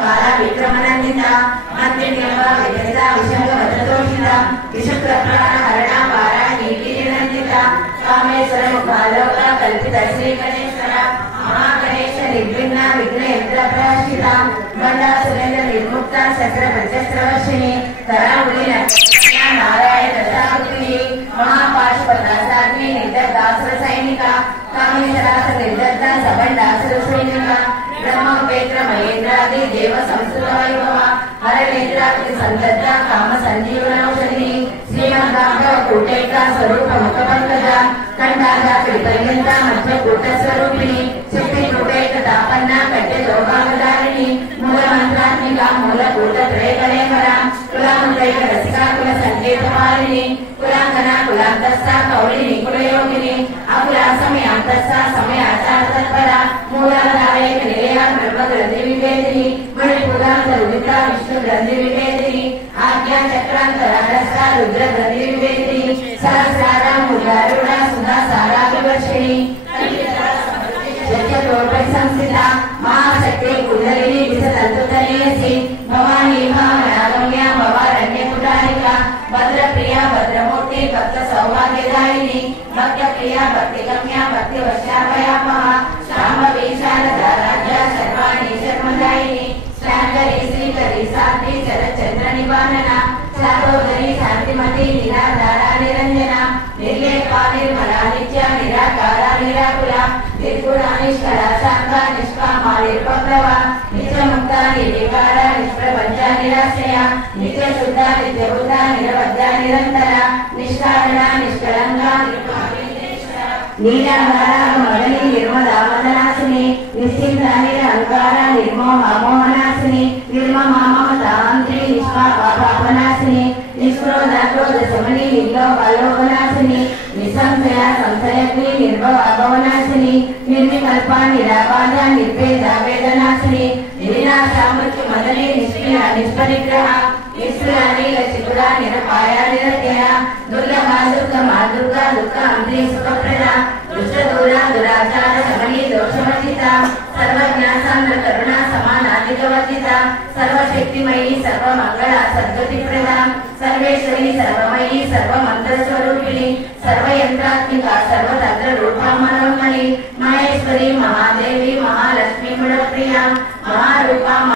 काला विक्रमनंदिता मंत्रिनिर्वा विजयिता विशंकवज्रतोषिता विशुक्रप्राणहरणा वारा नीतिनंदिता कामेश्वर मुखालोका कल्पिता श्री गणेश्वरा महागणेश निर्विघ्ना विघ्नयंत्रप्रहर्षिता बंदा सुरेंद्र निर्मुक्ता शस्त्रपंचस्त्रवर्षिणी करामुली नारायण दशावृत्ति महापाशुपतासाग्नि निर्दग्धासुर सैनिका कामेश्वरास निर्दग्धा सबंडासुर सैनिका ब्रह्मोपेत्र महेंद्रादि देव संस्कृत वैभवा हरनेत्राकृति संदग्धा काम संजीवनौषधि श्रीमद्भागवत कूटेका स्वरूप मुखपंकजा कंठागा त्रिपर्यंता मध्य कूट स्वरूपिणी सुप्ति कूटेक तापन्ना कट्टे लोभावधारिणी मूल मंत्रात्मिका मूल कूट त्रयगणेश्वरा कुलामंत्रैक रसिका कुल संकेत पालिनी कुलांगना कुलांतस्था कौलिनी कुलयोगिनी अकुला समयांतस्था समयाचार तत्परा मूलाधारैक निलया ब्रह्म ग्रंथि विभेदिनी मणिपुरांत रुद्रा विष्णु ग्रंथि विभेदिनी आज्ञा चक्रांतरहस्ता रुद्र ग्रंथि विभेदिनी सहस्रारा मुगारुणा सुधा सारा विवर्षिणी संस्थिता महाशक्ति कुंडलिनी विसतंतुतनेसी भवानी महागम्या भवारण्य कुटारिका भद्रप्रिया भद्रमूर्ति भक्त सौभाग्यदायिनी भक्तप्रिया भक्तिगम्या भक्तिवशाभयापहा शाम्भवी शारदा राज्या सर्वाणि शर्मदायिनी शांकरी श्रीकरी साध्वी शरच्चंद्र निवारणा शारोदरी शांतिमती निराधारा निरंजना निर्लेपा निर्मला नित्या निराकारा निराकुला निर्गुणा निष्कला शांता निष्कामा निर्भक्तवा नित्यमुक्ता निर्विकारा निष्प्रपंचा निराश्रया नित्यशुद्धा नित्यबुद्धा निरवद्या निरंतरा निष्कारणा निष्कलंका नीलाधारा मदनी निर्मला मदनासिनी निश्चिंता निरहंकारा निर्मोहा मोहनासिनी निर्ममा ममतांत्री निष्पापापापनासिनी निष्क्रोधा क्रोध शमनी निर्लोभलोभनासिनी निसंशया संशयग्नि निर्भवा भवनासिनी निर्विकल्पा निराबाधा निर्भेदा वेदनासिनी निर्विनाशा मृत्यु मदनी निष्क्रिया निष्परिग्रहा निष्क्रिया नीलचित्रा निरपाया निरत्यया दुर्लभा दुर्गमा दुर्गा दुःखांत्री सुखप्रदा दुष्टदूरा दुराचार शमनी दोषवर्जिता सर्वज्ञा सान्द्र करुणा समानाधिकवर्जिता सर्वशक्तिमयी सर्वमंगला सद्गतिप्रदा सर्वेश्वरी सर्वमयी सर्वमंत्रस्वरूपिणी